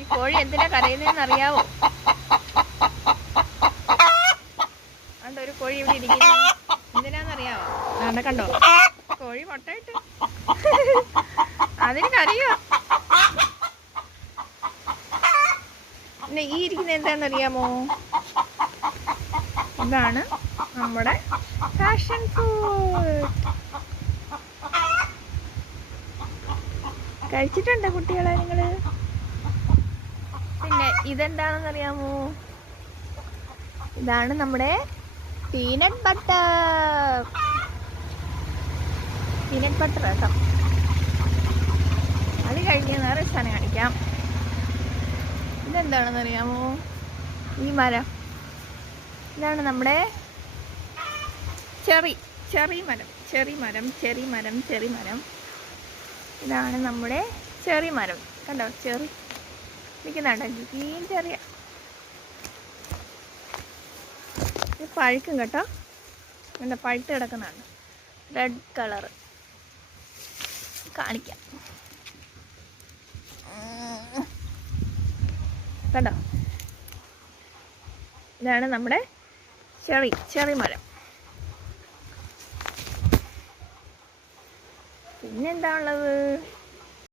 ഈ കോഴി എന്തിനാ കരയുന്നതെന്ന് അറിയാവോ? അതുകൊണ്ട് ഒരു കോഴി ഇവിടെ ഇരിക്കുന്നു. എന്തിനാന്നറിയാവോ? അവിടെ കണ്ടോ, കോഴി മുട്ടയിട്ട് അതിന് കരയോ. പിന്നെ ഈ ഇരിക്കുന്നത് എന്താണെന്നറിയാമോ? ഇതാണ് നമ്മുടെ പാഷൻ ഫ്രൂട്ട്. കഴിച്ചിട്ടുണ്ടോ കുട്ടികളെ നിങ്ങള്? പിന്നെ ഇതെന്താണെന്നറിയാമോ? ഇതാണ് നമ്മുടെ പീനട്ട് ബട്ടർ. പീനട്ട് ബട്ടർ കേട്ടോ. അത് കഴിഞ്ഞ് വേറെ സാധനം കാണിക്കാം. ഇതെന്താണെന്നറിയാമോ? ഈ മരം, ഇതാണ് നമ്മുടെ ചെറി മരം. ഇതാണ് നമ്മുടെ ചെറി മരം. കണ്ടോ ചെറി നിൽക്കുന്നുണ്ടോ? ഗ്രീൻ ചെറിയ. ഇത് പഴുക്കും കേട്ടോ. എന്താ പഴുത്ത് കിടക്കുന്നുണ്ട്, റെഡ് കളറ്. കാണിക്കാം, കണ്ടോ? ഇതാണ് നമ്മുടെ ചെറി മരം. പിന്നെന്താ ഉള്ളത്?